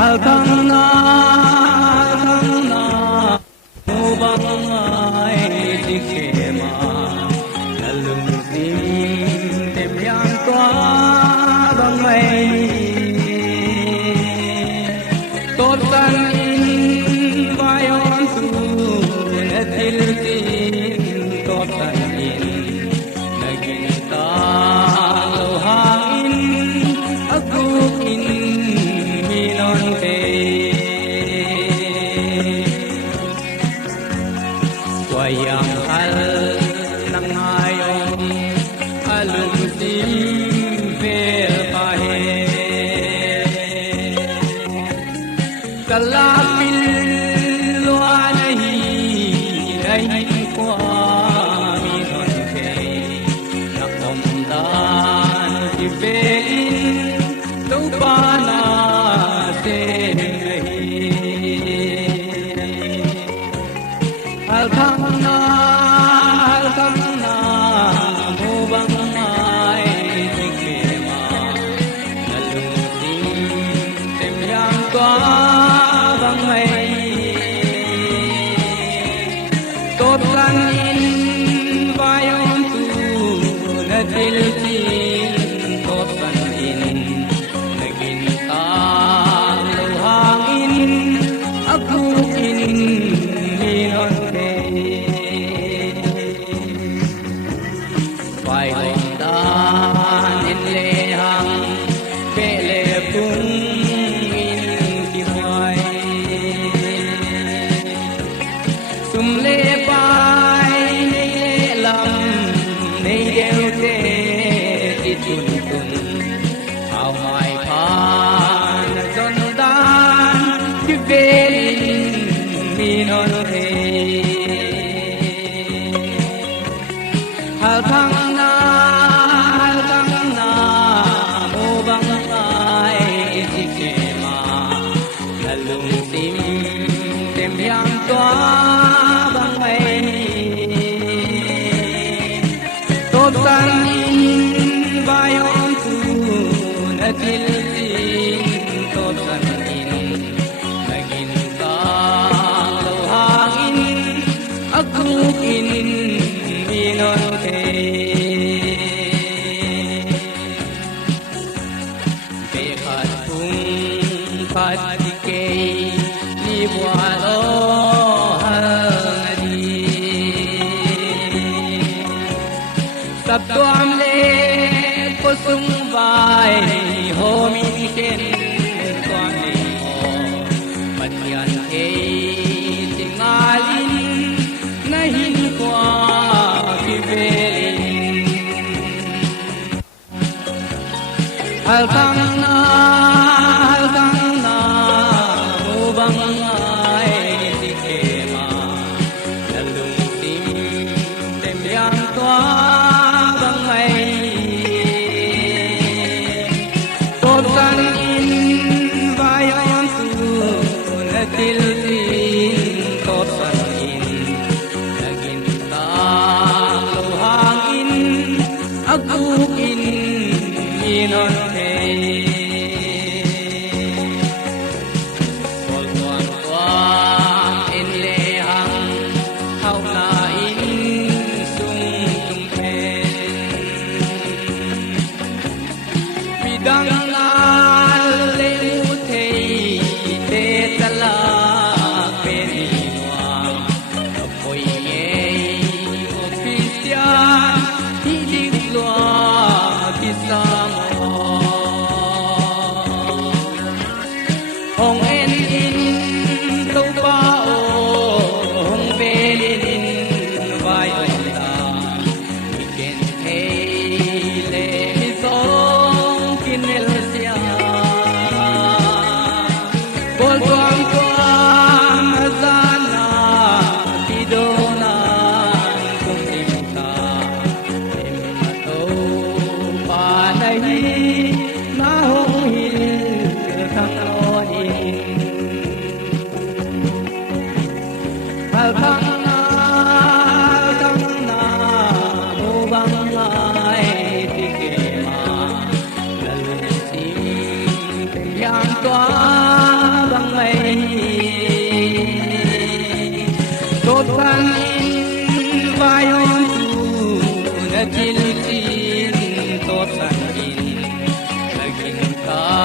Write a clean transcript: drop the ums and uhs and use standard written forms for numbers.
Alkana Mubangai Dikema Nalungsim Temyang Kwa Bangai Totan in Bayon Tu Natiltin Totan in Naginta Lohangin Agukin Wayang hal ng hayong alumsim verpahe kalapil luanahi ay kwaminon kay nakomdan ibelin lupana Alkana Mubangai Dikema Nalungsim Temyang Kwa Bangai Totlan in Bayon Tu Natiltin Totlan in Naginta Luhangin Agukin Minon Alkana Mubangai Dikema Nalungsim Temyang Kwa Bangai Totan in Bayon Tu Natiltin Totan in Naginta Lohangin Agukin Minon Bekat pung patikay liwalo hangadi Sabto amlet kusumbay homikin kwani mo Matyan kay tingalin nahin kwa Alkana Mubangai Dikema Nalungsim Temyang Kwa Bangai Totan in Bayon Tu Natiltin Totan in Naginta Luhangin Agukin Minon Yang bay tốt san in vai hon tu na chil chin tốt san in lagin ka